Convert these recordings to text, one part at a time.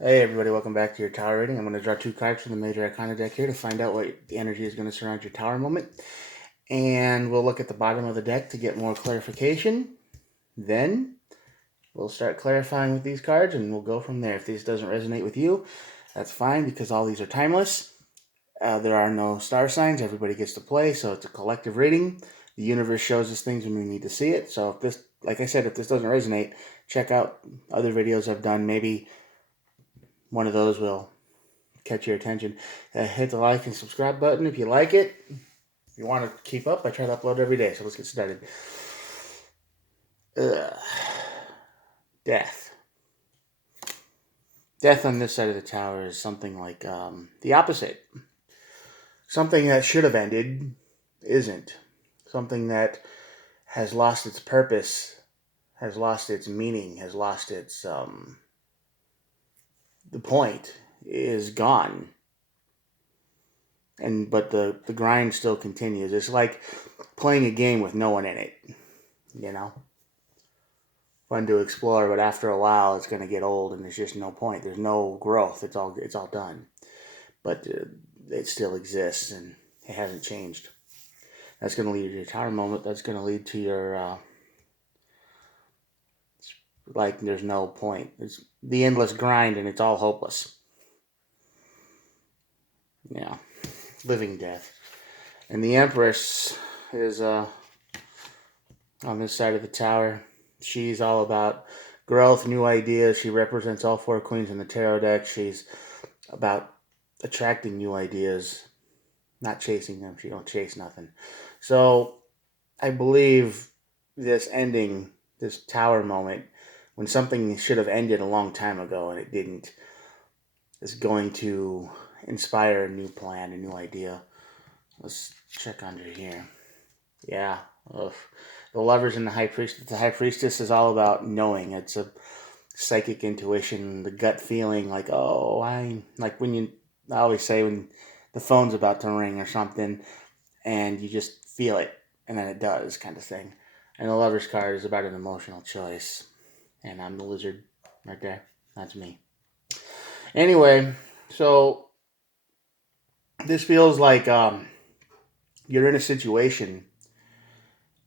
Hey everybody, welcome back to your tower reading. I'm going to draw two cards from the Major Arcana deck here to find out what the energy is going to surround your tower moment. And we'll look at the bottom of the deck to get more clarification. Then we'll start clarifying with these cards and we'll go from there. If this doesn't resonate with you, that's fine because all these are timeless. There are no star signs. Everybody gets to play, so it's a collective reading. The universe shows us things when we need to see it. So if this, like I said, if this doesn't resonate, check out other videos I've done. Maybe one of those will catch your attention. Hit the like and subscribe button if you like it. If you want to keep up, I try to upload every day. So let's get started. Death. Death on this side of the tower is something like the opposite. Something that should have ended isn't. Something that has lost its purpose, has lost its meaning, has lost its the point is gone. But the grind still continues. It's like playing a game with no one in it, you know. Fun to explore, but after a while, it's going to get old, and there's just no point. There's no growth. It's all done. But it still exists, and it hasn't changed. That's going to lead to your tower moment. That's going to lead to your like there's no point. It's the endless grind, and it's all hopeless. Yeah, living death. And the empress is on this side of the tower. She's all about growth, new ideas. She represents all four queens in the tarot deck. She's about attracting new ideas, not chasing them. She don't chase nothing. So I believe this ending, this tower moment, when something should have ended a long time ago and it didn't, is going to inspire a new plan, a new idea. Let's check under here. Yeah. Ugh. The lovers and the high priestess. The high priestess is all about knowing. It's a psychic intuition, the gut feeling, like, oh, like when I always say when the phone's about to ring or something, and you just feel it, and then it does, kind of thing. And the lover's card is about an emotional choice, and I'm the lizard right there. That's me. Anyway, so this feels like you're in a situation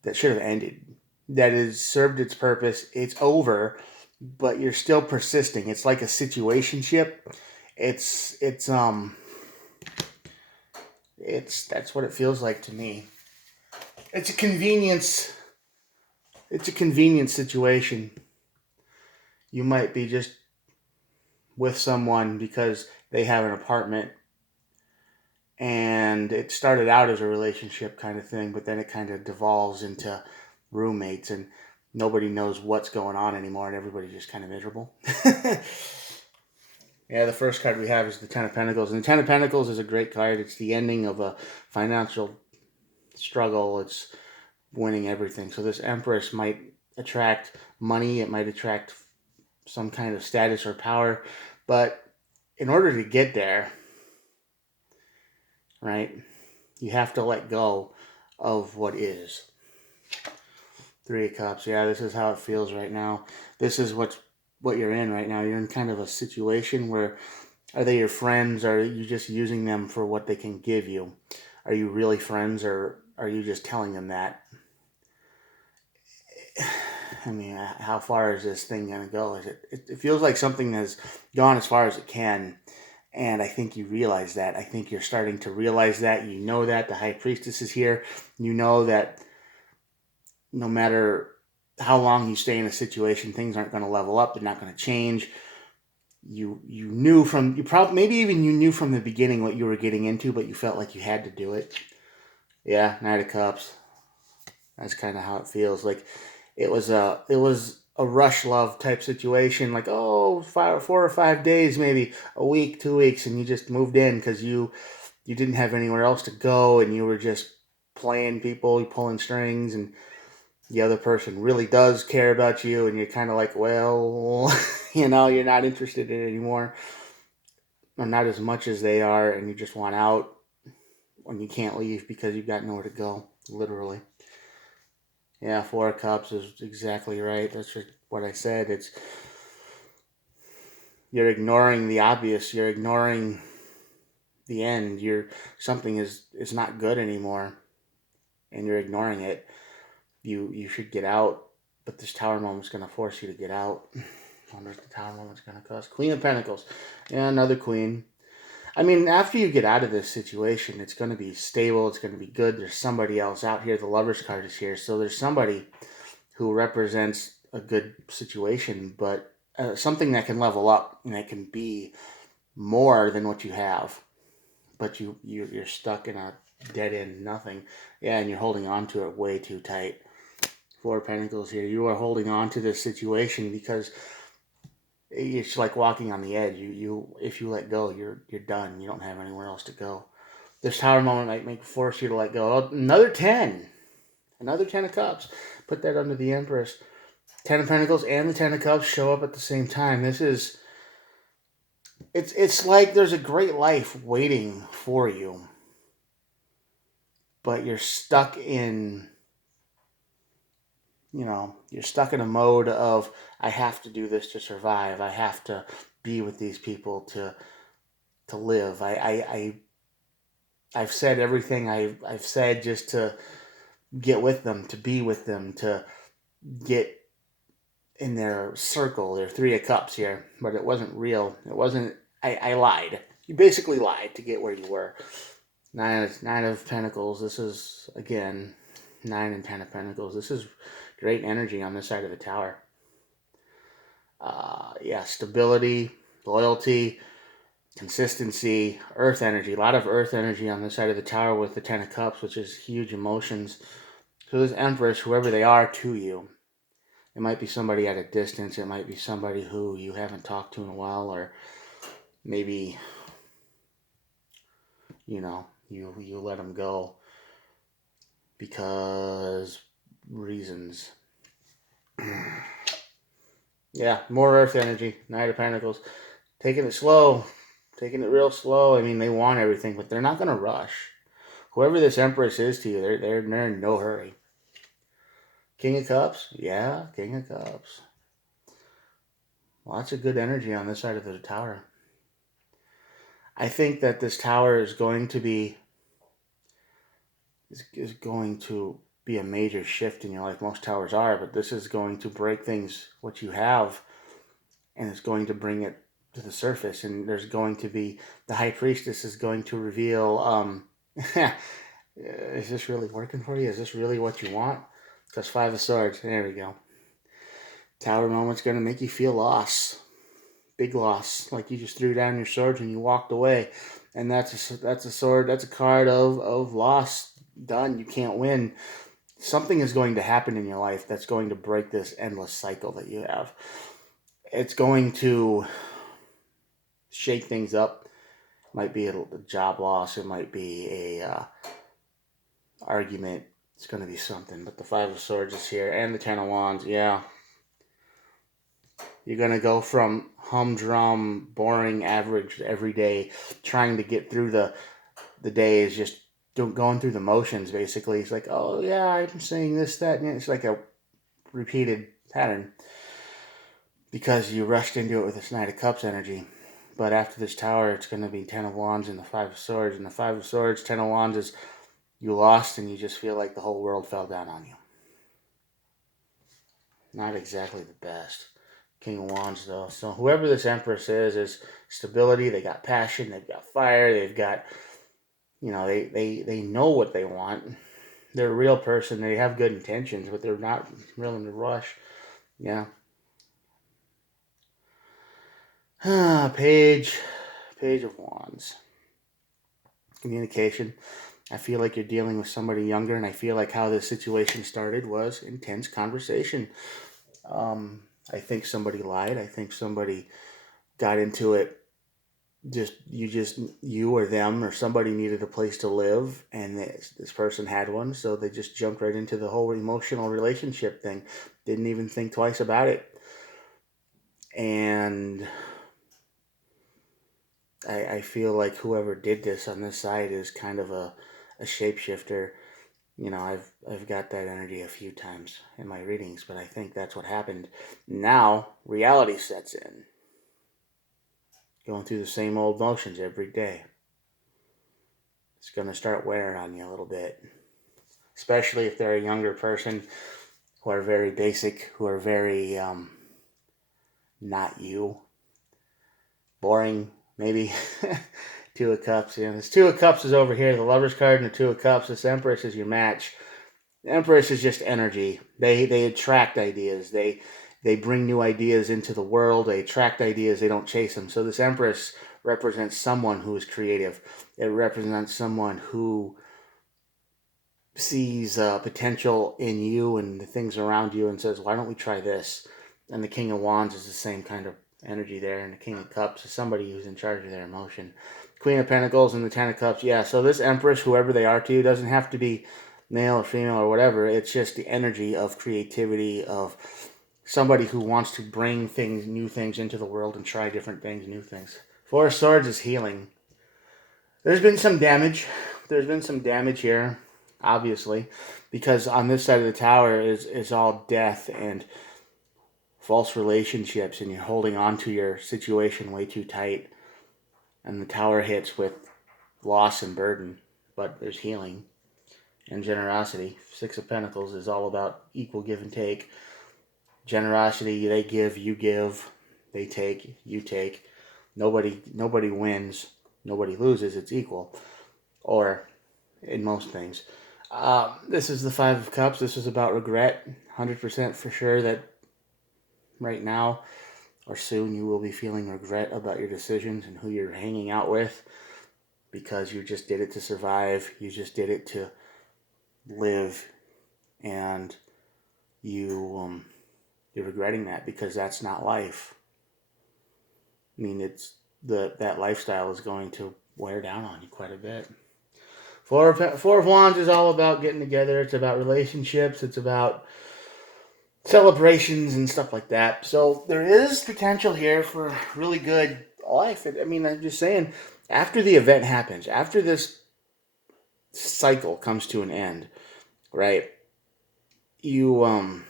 that should have ended, that has served its purpose. It's over, but you're still persisting. It's like a situationship. It's that's what it feels like to me. It's a convenience. It's a convenient situation. You might be just with someone because they have an apartment and it started out as a relationship kind of thing, but then it kind of devolves into roommates and nobody knows what's going on anymore and everybody's just kind of miserable. Yeah, the first card we have is the Ten of Pentacles. And the Ten of Pentacles is a great card. It's the ending of a financial struggle. It's winning everything. So this Empress might attract money. It might attract some kind of status or power. But in order to get there, right, you have to let go of what is. Three of Cups. Yeah, this is how it feels right now. This is what you're in right now. You're in kind of a situation where, are they your friends? Or are you just using them for what they can give you? Are you really friends, or are you just telling them that? I mean, how far is this thing going to go? It feels like something has gone as far as it can. And I think you realize that. I think you're starting to realize that. You know that. The High Priestess is here. You know that no matter how long you stay in a situation, things aren't going to level up. They're not going to change. You knew from, you probably, maybe even you knew from the beginning what you were getting into, but you felt like you had to do it. Yeah, Knight of Cups. That's kind of how it feels. Like it was a rush love type situation. Like, oh, 4 or 5 days, maybe a week, 2 weeks, and you just moved in because you didn't have anywhere else to go, and you were just playing people, you pulling strings, and the other person really does care about you, and you're kind of like, well, you're not interested in it anymore, or not as much as they are, and you just want out when you can't leave because you've got nowhere to go, literally. Yeah, Four of Cups is exactly right. That's just what I said. You're ignoring the obvious. You're ignoring the end. Something is not good anymore, and you're ignoring it. You should get out, but this tower moment's going to force you to get out. I wonder what the tower moment's going to cost. Queen of Pentacles. Yeah, another queen. I mean, after you get out of this situation, it's going to be stable. It's going to be good. There's somebody else out here. The Lover's card is here. So there's somebody who represents a good situation, but something that can level up and that can be more than what you have. But you're stuck in a dead end nothing. Yeah, and you're holding on to it way too tight. Four of Pentacles here. You are holding on to this situation because it's like walking on the edge. You if you let go, you're done. You don't have anywhere else to go. This tower moment might force you to let go. Another 10. Another 10 of Cups. Put that under the Empress. 10 of Pentacles and the 10 of Cups show up at the same time. This is it's like there's a great life waiting for you. But you're stuck in you're stuck in a mode of I have to do this to survive. I have to be with these people to live. I've said everything I've said just to get with them, to be with them, to get in their circle. They're Three of Cups here, but it wasn't real. It wasn't. I lied. You basically lied to get where you were. Nine of Pentacles. This is again 9 and 10 of Pentacles. This is great energy on this side of the tower. Yeah, stability, loyalty, consistency, earth energy. A lot of earth energy on this side of the tower with the 10 of Cups, which is huge emotions. So this Empress, whoever they are to you, it might be somebody at a distance. It might be somebody who you haven't talked to in a while, or maybe, you let them go because reasons. Yeah, more earth energy. Knight of Pentacles. Taking it slow. Taking it real slow. I mean, they want everything, but they're not going to rush. Whoever this Empress is to you, they're in no hurry. King of Cups? Yeah, King of Cups. Lots of good energy on this side of the tower. I think that this tower is going to be a major shift in your life. Most towers are, but this is going to break things, what you have, and it's going to bring it to the surface. And there's going to be the High Priestess is going to reveal, is this really working for you? Is this really what you want? Because Five of Swords, there we go. Tower moment's going to make you feel loss. Big loss. Like you just threw down your swords and you walked away. And that's a sword, that's a card of loss. Done. You can't win. Something is going to happen in your life that's going to break this endless cycle that you have. It's going to shake things up. It might be a job loss. It might be a argument. It's going to be something. But the Five of Swords is here. And the Ten of Wands. Yeah. You're going to go from humdrum, boring, average, every day, trying to get through the days, just going through the motions, basically. It's like, oh, yeah, I'm saying this, that, and it's like a repeated pattern because you rushed into it with this Knight of Cups energy. But after this tower, it's going to be Ten of Wands and the Five of Swords. And the Five of Swords, Ten of Wands is you lost and you just feel like the whole world fell down on you. Not exactly the best. King of Wands, though. So whoever this Empress is stability. They got passion. They've got fire. They've got, they know what they want. They're a real person. They have good intentions, but they're not real in a rush. Yeah. Page of Wands. Communication. I feel like you're dealing with somebody younger, and I feel like how this situation started was intense conversation. I think somebody lied. I think somebody got into it. You or them or somebody needed a place to live, and this person had one, so they just jumped right into the whole emotional relationship thing. Didn't even think twice about it. And I feel like whoever did this on this side is kind of a shapeshifter. I've got that energy a few times in my readings, but I think that's what happened. Now reality sets in. going through the same old motions every day. It's going to start wearing on you a little bit, especially if they're a younger person who are very basic, who are very not you, boring, maybe. Two of Cups. Yeah, this Two of Cups is over here. The Lover's card and the Two of Cups. This Empress is your match. The Empress is just energy. They attract ideas. They bring new ideas into the world. They attract ideas. They don't chase them. So this Empress represents someone who is creative. It represents someone who sees potential in you and the things around you and says, why don't we try this? And the King of Wands is the same kind of energy there. And the King of Cups is somebody who's in charge of their emotion. Queen of Pentacles and the Ten of Cups. Yeah, so this Empress, whoever they are to you, doesn't have to be male or female or whatever. It's just the energy of creativity, of somebody who wants to bring things, new things into the world and try different things, new things. Four of Swords is healing. There's been some damage. There's been some damage here, obviously, because on this side of the tower is all death and false relationships, and you're holding on to your situation way too tight, and the tower hits with loss and burden, but there's healing and generosity. Six of Pentacles is all about equal give and take. Generosity, they give, you give, they take, you take. Nobody wins, nobody loses. It's equal, or in most things. This is the Five of Cups. This is about regret. 100% for sure that right now or soon you will be feeling regret about your decisions and who you're hanging out with, because you just did it to survive. You just did it to live, and you're regretting that because that's not life. I mean, that lifestyle is going to wear down on you quite a bit. Four of Wands is all about getting together. It's about relationships. It's about celebrations and stuff like that. So there is potential here for really good life. I mean, I'm just saying, after the event happens, after this cycle comes to an end, right? It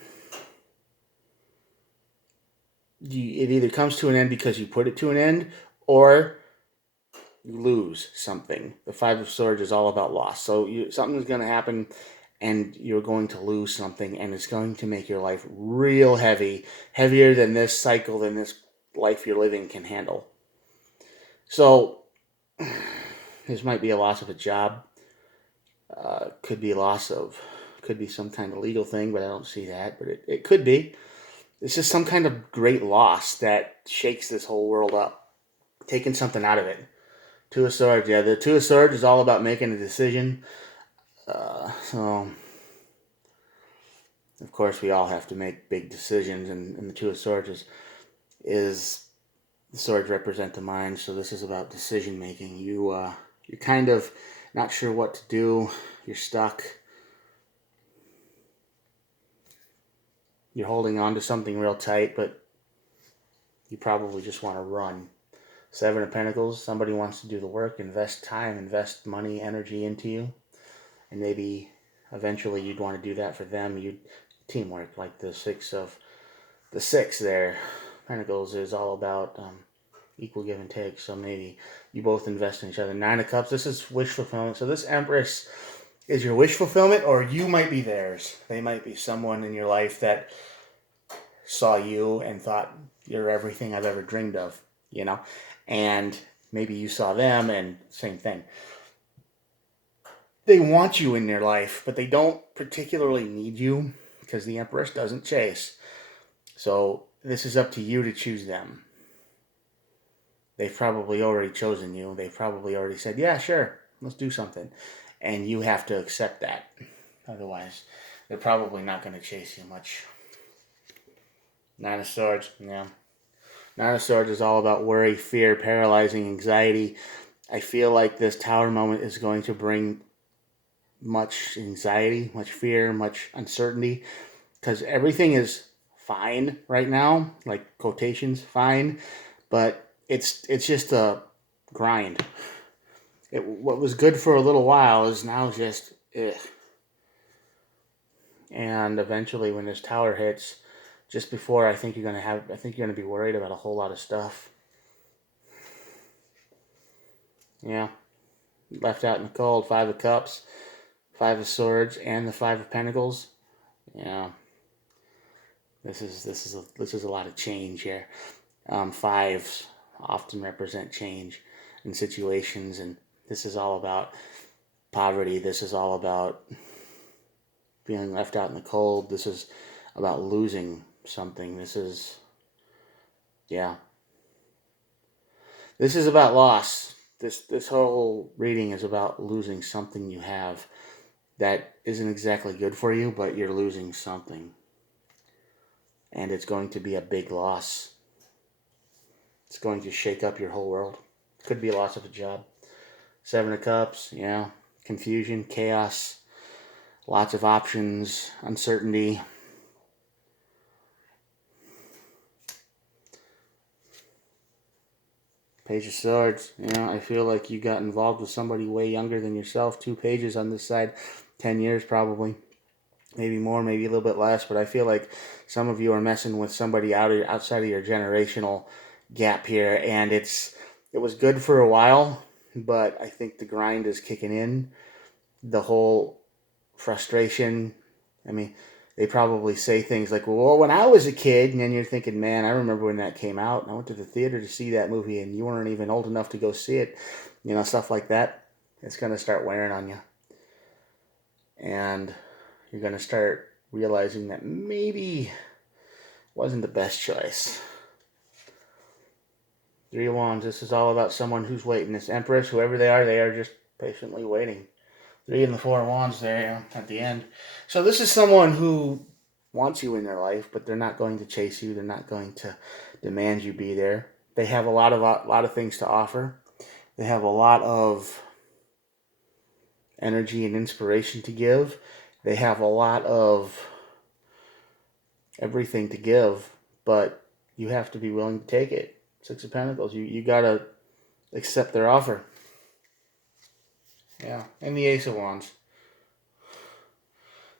either comes to an end because you put it to an end, or you lose something. The Five of Swords is all about loss. So something's going to happen, and you're going to lose something, and it's going to make your life real heavy, heavier than this cycle, than this life you're living can handle. So this might be a loss of a job. Could be some kind of legal thing, but I don't see that. But it could be. It's just some kind of great loss that shakes this whole world up, taking something out of it. Two of Swords, yeah. The Two of Swords is all about making a decision. So, of course, we all have to make big decisions, and the Two of Swords is the swords represent the mind. So this is about decision making. You're kind of not sure what to do. You're stuck. You're holding on to something real tight, but you probably just want to run. Seven of Pentacles, somebody wants to do the work, invest time, invest money, energy into you. And maybe eventually you'd want to do that for them. You'd teamwork, like the six there. Pentacles is all about equal give and take. So maybe you both invest in each other. Nine of Cups, this is wish fulfillment. So this Empress is your wish fulfillment, or you might be theirs. They might be someone in your life that saw you and thought you're everything I've ever dreamed of, you know? And maybe you saw them and same thing. They want you in their life, but they don't particularly need you because the Empress doesn't chase. So this is up to you to choose them. They've probably already chosen you. They've probably already said, yeah, sure, let's do something. And you have to accept that. Otherwise, they're probably not going to chase you much. Nine of Swords, yeah. Nine of Swords is all about worry, fear, paralyzing anxiety. I feel like this tower moment is going to bring much anxiety, much fear, much uncertainty, because everything is fine right now, like quotations, fine, but it's just a grind. What was good for a little while is now just ugh. And eventually, when this tower hits, just before, I think you're gonna be worried about a whole lot of stuff. Yeah, left out in the cold. Five of Cups, Five of Swords, and the Five of Pentacles. Yeah, this is a lot of change here. Fives often represent change in situations, and this is all about poverty. This is all about feeling left out in the cold. This is about losing something. Yeah, this is about loss. This whole reading is about losing something you have that isn't exactly good for you, but you're losing something, and it's going to be a big loss. It's going to shake up your whole world. Could be a loss of a job. Seven of Cups, yeah, confusion, chaos, lots of options, uncertainty. Page of Swords. I feel like you got involved with somebody way younger than yourself. Two pages on this side, 10 years probably. Maybe more, maybe a little bit less, but I feel like some of you are messing with somebody outside of your generational gap here, and it was good for a while, but I think the grind is kicking in. The whole frustration. I mean, they probably say things like, well, when I was a kid, and then you're thinking, man, I remember when that came out, and I went to the theater to see that movie, and you weren't even old enough to go see it. Stuff like that. It's going to start wearing on you. And you're going to start realizing that maybe wasn't the best choice. Three of Wands, this is all about someone who's waiting. This Empress, whoever they are just patiently waiting. Three and the Four of Wands there at the end. So this is someone who wants you in their life, but they're not going to chase you. They're not going to demand you be there. They have a lot of things to offer. They have a lot of energy and inspiration to give. They have a lot of everything to give, but you have to be willing to take it. Six of Pentacles. You gotta accept their offer. Yeah, and the Ace of Wands.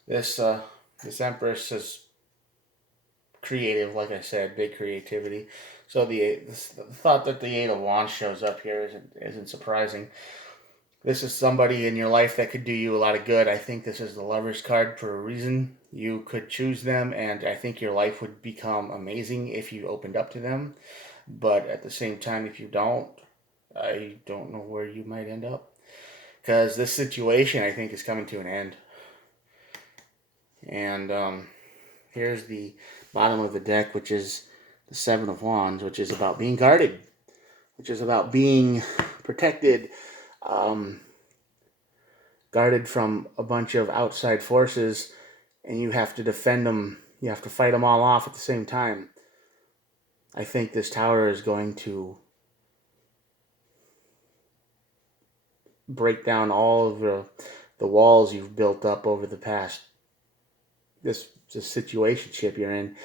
This Empress is creative, like I said, big creativity. So the thought that the Eight of Wands shows up here isn't surprising. This is somebody in your life that could do you a lot of good. I think this is the Lover's card for a reason. You could choose them, and I think your life would become amazing if you opened up to them. But at the same time, if you don't, I don't know where you might end up. Because this situation, I think, is coming to an end. And here's the bottom of the deck, which is the Seven of Wands, which is about being guarded, which is about being protected, guarded from a bunch of outside forces, and you have to defend them. You have to fight them all off at the same time. I think this tower is going to break down all of the walls you've built up over the past this situationship you're in,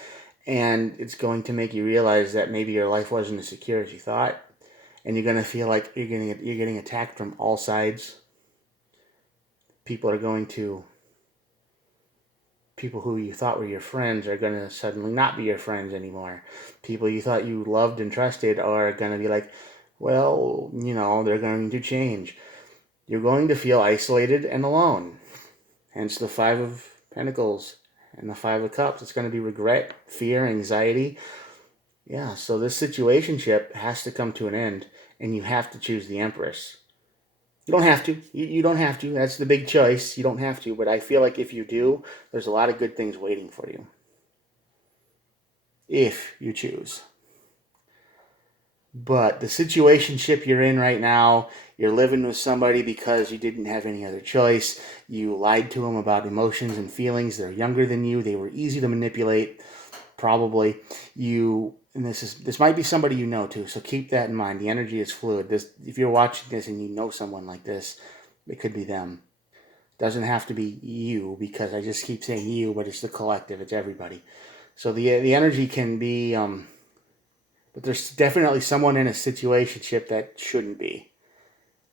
and it's going to make you realize that maybe your life wasn't as secure as you thought, and you're going to feel like you're getting attacked from all sides. People who you thought were your friends are going to suddenly not be your friends anymore. People you thought you loved and trusted are going to be like, well, they're going to change. You're going to feel isolated and alone. Hence the Five of Pentacles and the Five of Cups. It's going to be regret, fear, anxiety. Yeah, so this situationship has to come to an end, and you have to choose the Empress. You don't have to. You don't have to. That's the big choice. You don't have to. But I feel like if you do, there's a lot of good things waiting for you. If you choose. But the situationship you're in right now, you're living with somebody because you didn't have any other choice. You lied to them about emotions and feelings. They're younger than you. They were easy to manipulate, probably. And this might be somebody you know too, so keep that in mind. The energy is fluid. If you're watching this and you know someone like this, it could be them. It doesn't have to be you, because I just keep saying you, but it's the collective. It's everybody. So the energy can be, but there's definitely someone in a situationship that shouldn't be.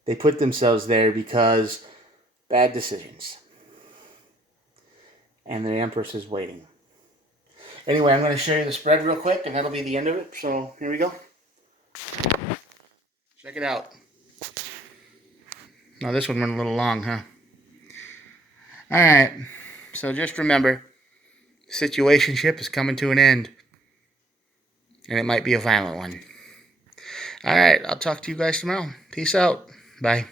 They put themselves there because bad decisions, and the Empress is waiting. Anyway, I'm going to show you the spread real quick, and that'll be the end of it. So here we go. Check it out. Now this one went a little long, huh? All right. So just remember, situationship is coming to an end. And it might be a violent one. All right. I'll talk to you guys tomorrow. Peace out. Bye.